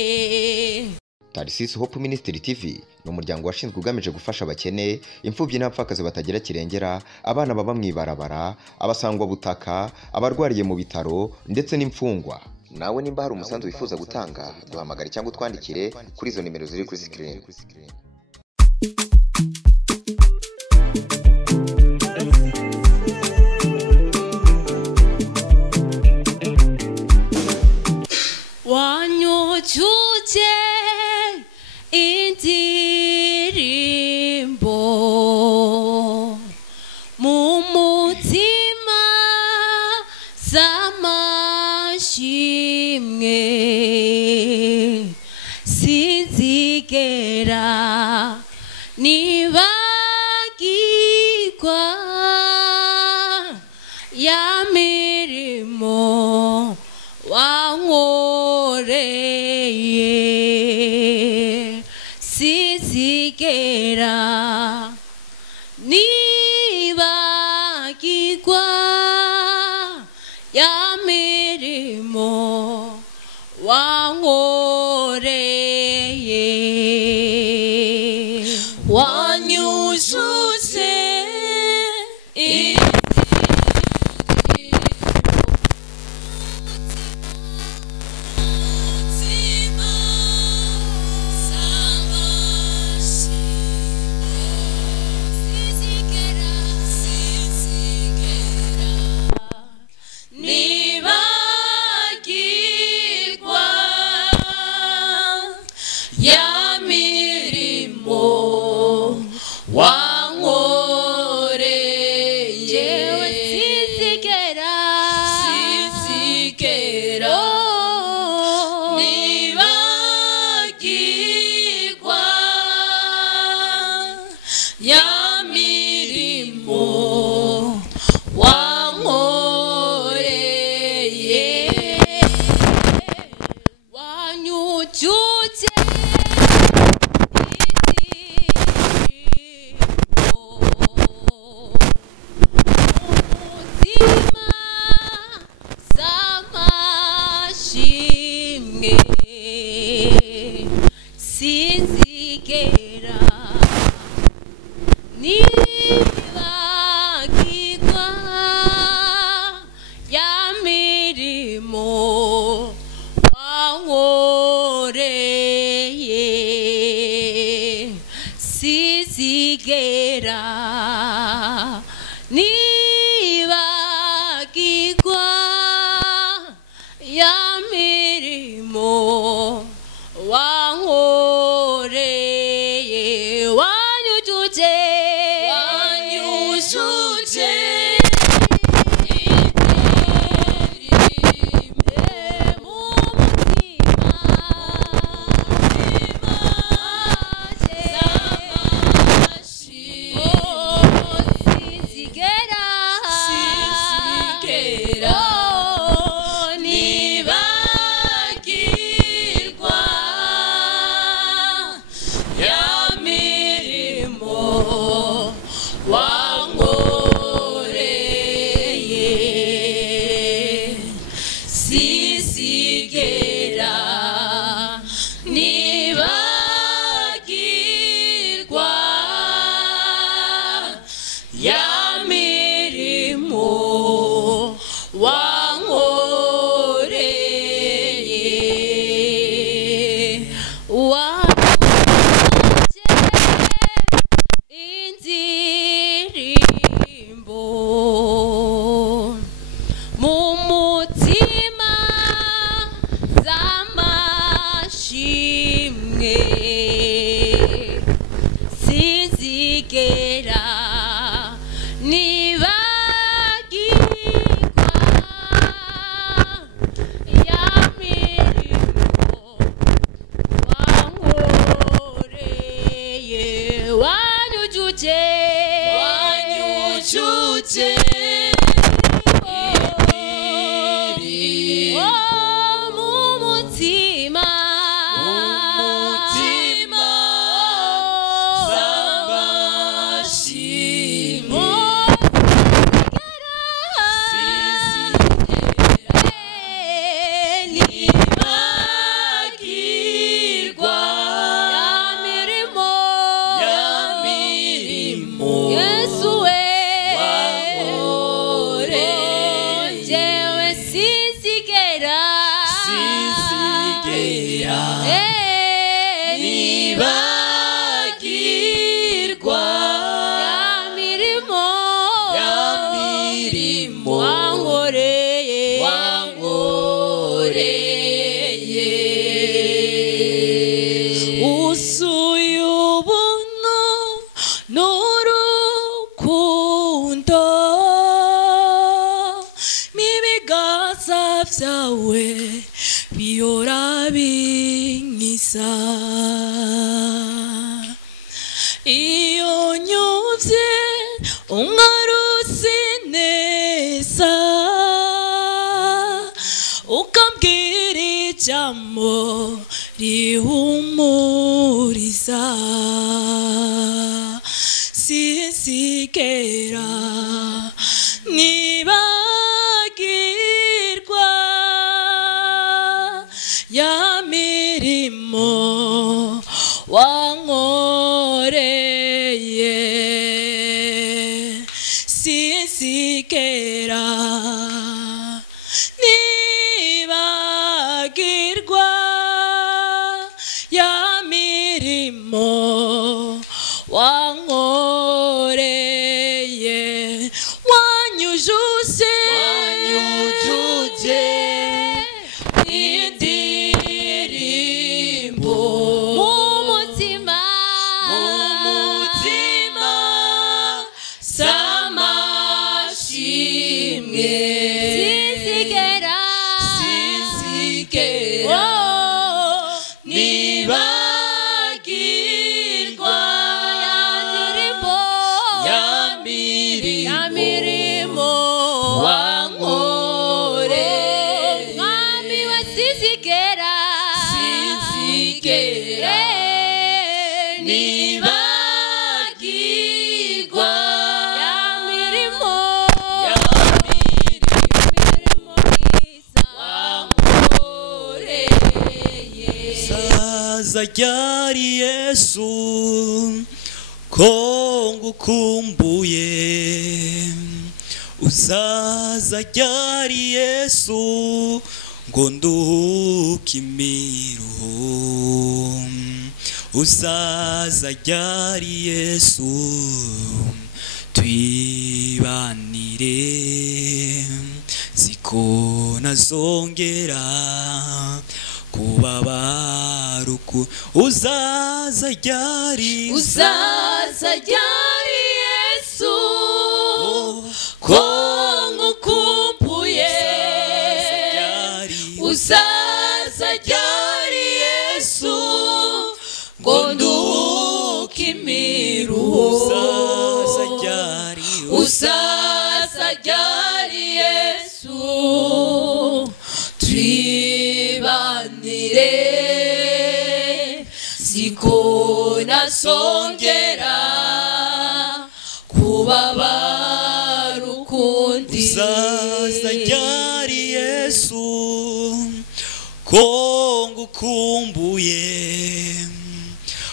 wankoreye. Tarisisi Hope Ministry TV ni umuryango washinzwe ugamije gufasha abakene, imfubyi n'abapfakazi batagira kirengera, abana baba mwibarabara, abasangwa butaka, abarwariye mu bitaro ndetse n'imfungwa. Nawe nimba hari umusanzu wifuza gutanga, duhamagare cyangwa utwandikire kuri izo nimero ziri kuri screen. Wanyujuje indirimbo mu mutima z'amashimwe, sinzigera nibagirwa ya mirimo wankoreye, sinzigera nibagirwa ya mirimo wankoreye. Wanyujuje nibagirwa nibagirwa ya mirimo wankoreye usuye ubuntu n'urukundo n'ibiganza byawe bihora binkiza iyo nyumvye umwarusi neza ukambwira ijambo rihumuriza sinzigera nibagirwa ya mirimo wankoreye sinzigera nibagirwa ya mirimo wankoreye wanyujuje indirimbo mu mutima samashimwe sinzigera nibagirwa ya mirimo wankoreye mwami we sinzigera nibagirwa ya mirimo wankoreye Saza ryari Yesu ko ngukumbuye usaza ryari Yesu ngo nduhuke imiruho usaza ryari Yesu twibanire siko nazongera kubabara uzaza ryari Yesu ko ngukumbuye uzaza ryari Yesu ngo nduhuke imiruho uzaza ryari Yesu twibanire siko nasongera kubabara ukundi uzaza ryari Yesu ko ngukumbuye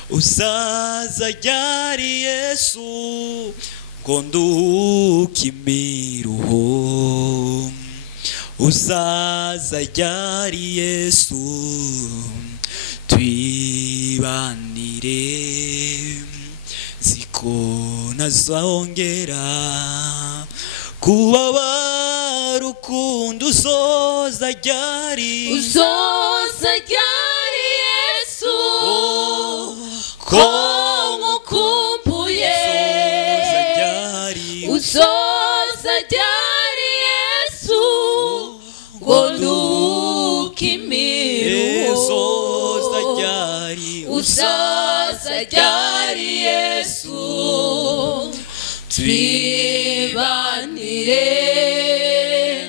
uzaza ryari Yesu ngo nduhuke imiruho uzaza ryari Yesu twibanire siko nazongera kubabara ukundi uzoza ryari Yesu ko ngukumbuye uzoza ryari Yesu ngo nduhuke imiruho uzoza ryari Yesu twibanire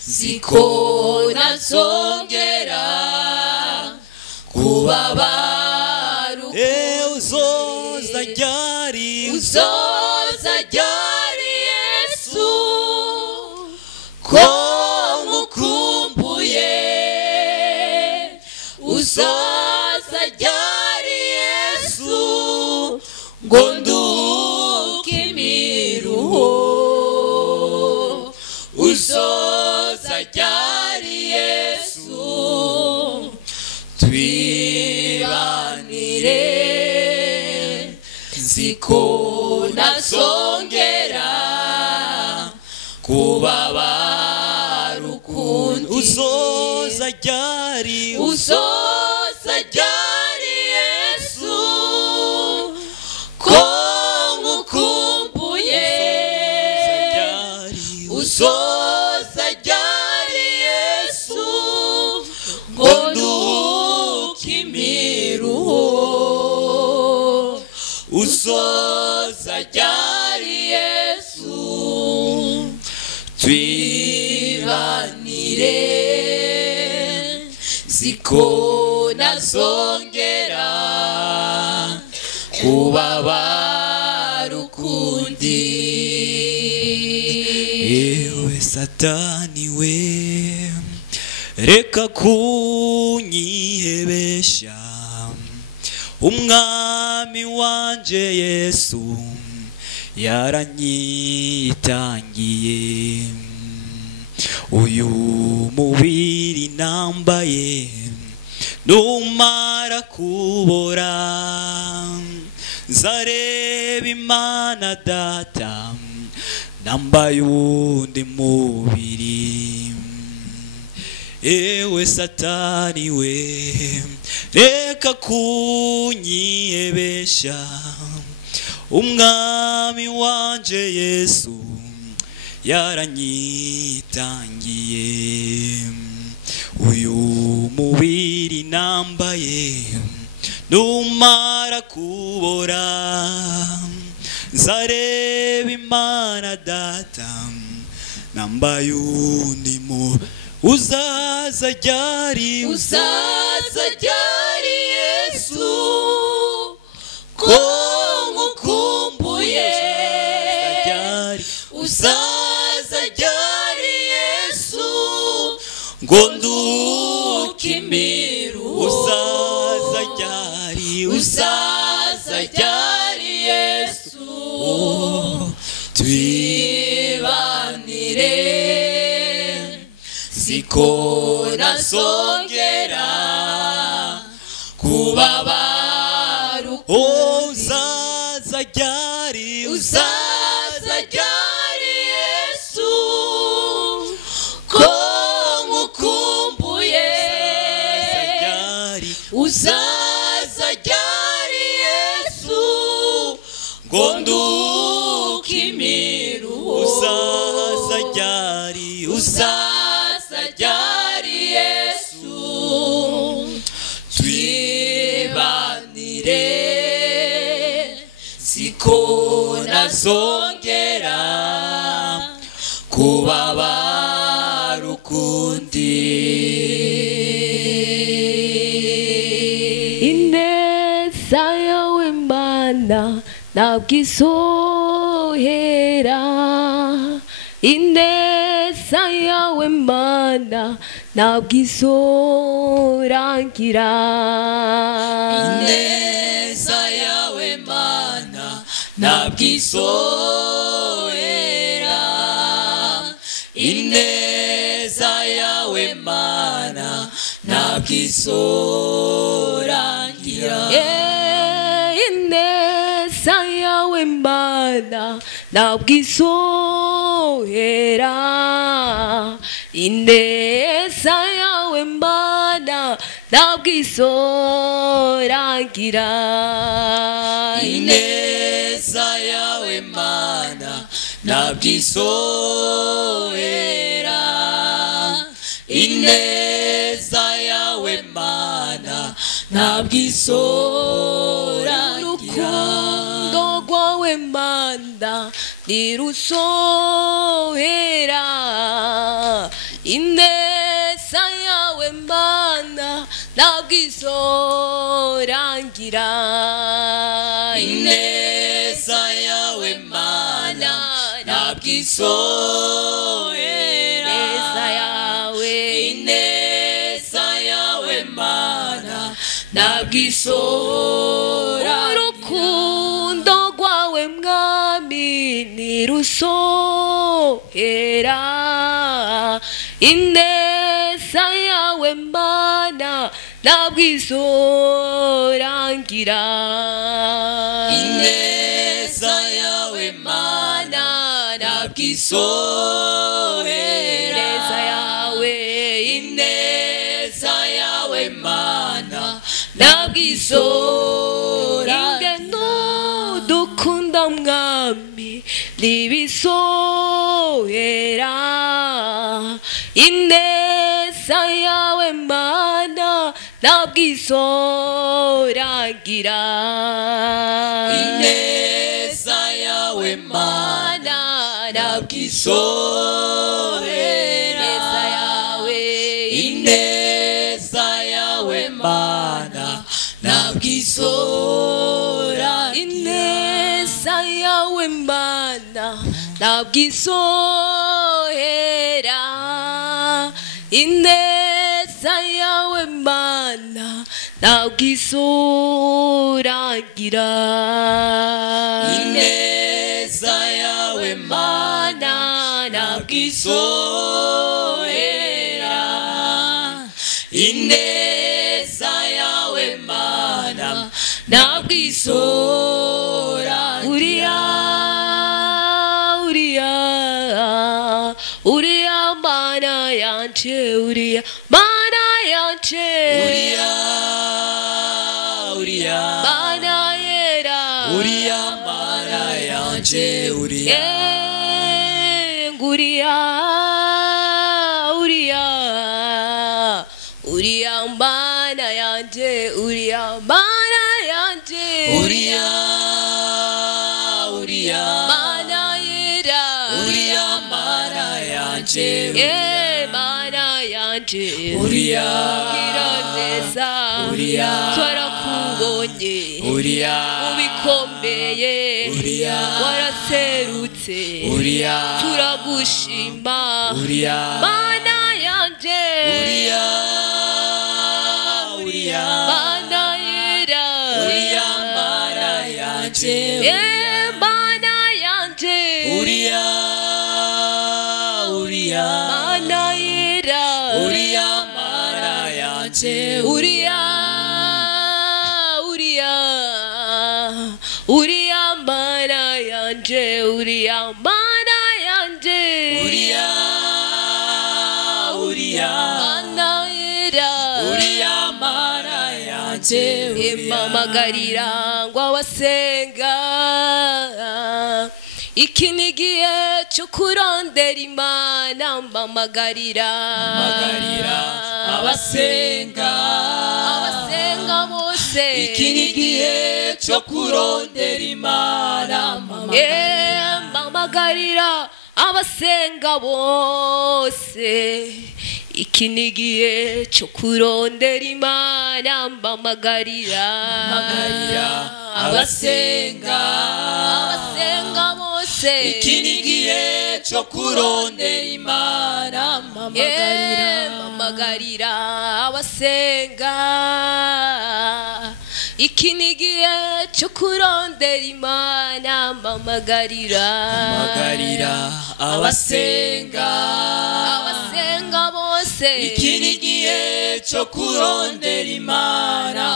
siko nazongera kubabara uzoza ryari Yesu ko ngukumbuye uzoza ryari Yesu ngo nduhuke imiruho uzoza ryari Yesu twibanire siko nazongera kubabara ukundi. uzoza ryari uzoza ryari Yesu ko ngukumbuye. uzoza ryari Yesu ngo nduhuke imiruho. uzoza ryari Yesu twibanire siko nazongera kubabara ukundi. ewe satani we reka kunyihebesha umwami wanje Yesu yaranyitangiye. uyu mubiri nambaye numara kubora nzareba Imana Data nambaye undi mubiri. ewe satani we reka kunyihebesha umwami wanje Yesu yaranyitangiye. uyu mubiri nambaye numara kubora nzareba Imana Data nambaye undi mubiri. uzaza ryari uzaza ryari Yesu ko ngukumbuye. uzaza ryari Yesu ngo nduhuke imiruho. uzaza ryari uzaza ryari Yesu twibanire siko nazongera kubabara ukundi. uzaza ryari uzaza ryari Yesu ko ngukumbuye. uzaza ryari Yesu ngo nduhuke imiruho. uzaza ryari uzaza ryari Yesu twibanire siko nazongera kubabara ukundi. ineza yawe Mana ntabwo izohera. ineza yawe Mana ntabwo izorangira. ineza yawe Mana ntabwo izohera. ineza yawe Mana ntabwo izorangira. ineza yawe Mana ntabwo izohera. ineza yawe Mana ntabwo izorangira. ineza yawe Mana ntabwo izohera. ineza yawe Mana ntabwo izorangira. urukundo rwawe Mana ntirusohera. ineza yawe Mana ntabwo izorangira. ineza yawe Mana ntabwo izohera. ineza yawe Mana ntabwo izohera. urukundo rwawe Mwami ntirusohera. ineza yawe Mana ntabwo izorangira. ineza nagisohera ineza yawe ineza yawe mana nabwisora nagisohera ingendo dukunda mwami nibisohera ineza yawe mana nabwisorangira ineza yawe mana nagisohera ineza yawe ineza yawe mana nagisohera ineza yawe mana nabwisohera ineza yawe mana nabwisorangira ineza yawe mana nagisohera ineza yawe mana nagisohera uriya mana yanje uriya mana yanje uriya mana yera uriya mana yanje uriya uriya mana yanje uriya mana yanje uriya mana yera uriya mana yanje mana yanje uriya gira neza uriya twarakubonye uriya ubikomeye uriya waraserutse uriya turagushima uriya mana yanje uriya mana yera uriya mana yanje mana yanje uriya mana yera uriya mana yanje uriya mana yanje uriya mana yanje uriya mana yera uriya mana yanje mpamagarira ngo abasenga iki ni igihe cyo kurondera imana mpamagarira abasenga bose iki ni igihe cyo kurondera imana mpamagarira abasenga bose iki ni igihe cyo kurondera imana mpamagarira abasenga bose iki ni igihe cyo kurondera imana mpamagarira abasenga iki ni igihe cyo kurondera imana mpamagarira abasenga bose iki ni igihe cyo kurondera imana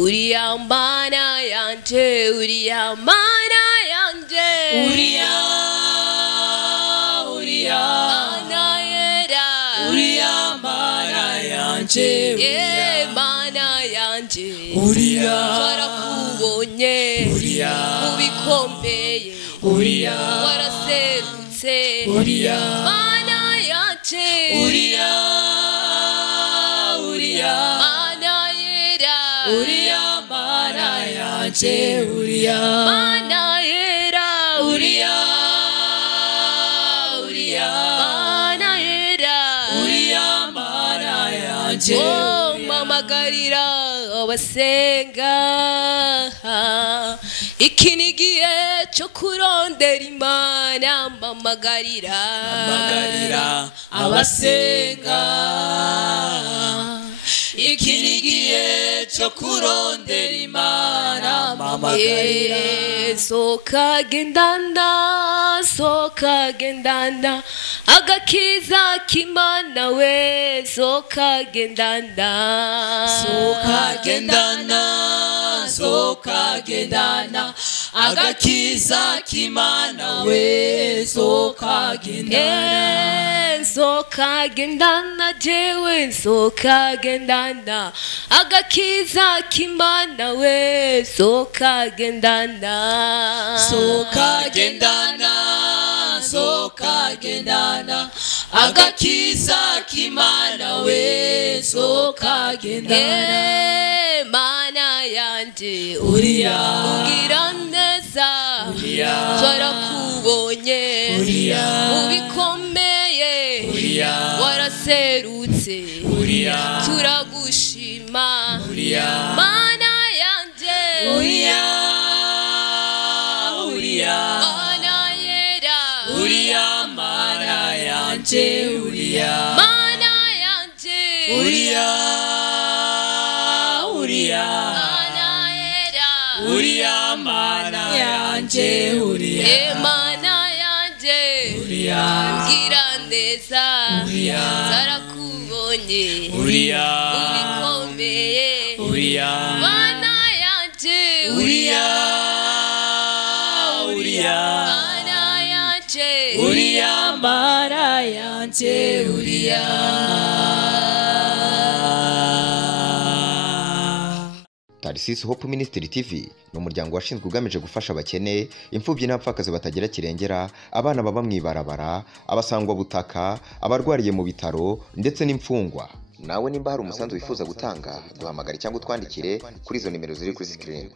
uriya mana yanje uriya mana yanje uriya mana yera uriya mana yanje mana yanje uriya twarakubonye uriya ubikomeye uriya waraserutse uriya mana yanje uriya mana yera uriya mana yanje uriya mana yera uriya mana yera uriya mana yanje mpamagarira abasenga iki ni igihe cyo kurondera imana mpamagarira abasenga iki ni igihe cyo kurondera imana mpamagarira soka gendanda agakiza k'imana we soka gendanda zokagendana agakiza k'Imana we zokagendana zokagendana jewe zokagendana agakiza k'Imana we zokagendana zokagendana zokagendana agakiza k'Imana we zokagendana mana yanje uriya ugira neza uriya twarakubonye uriya ubikomeye uriya waraserutse uriya turagushima uriya mana yanje uriya uriya mana yera uriya mana yanje uriya mana yanje uriya uriya mana yera uriya mana yanje uriya mana yanje uriya ngira neza uriya zarakubonye uriya ubikomeye uriya mana yanje uriya uriya mana yanje uriya mana yanje uriya Tarsis Hope Ministry TV ni umuryango washinzwe ugamije gufasha abakene, imfubyi n'abapfakazi batagira kirengera, abana baba mwibarabara, abasangwa butaka, abarwariye mu bitaro ndetse n'imfungwa. Nawe nimba hari umusanzu wifuza gutanga, duhamagare cyangwa utwandikire kuri izo nimero ziri kuri screen.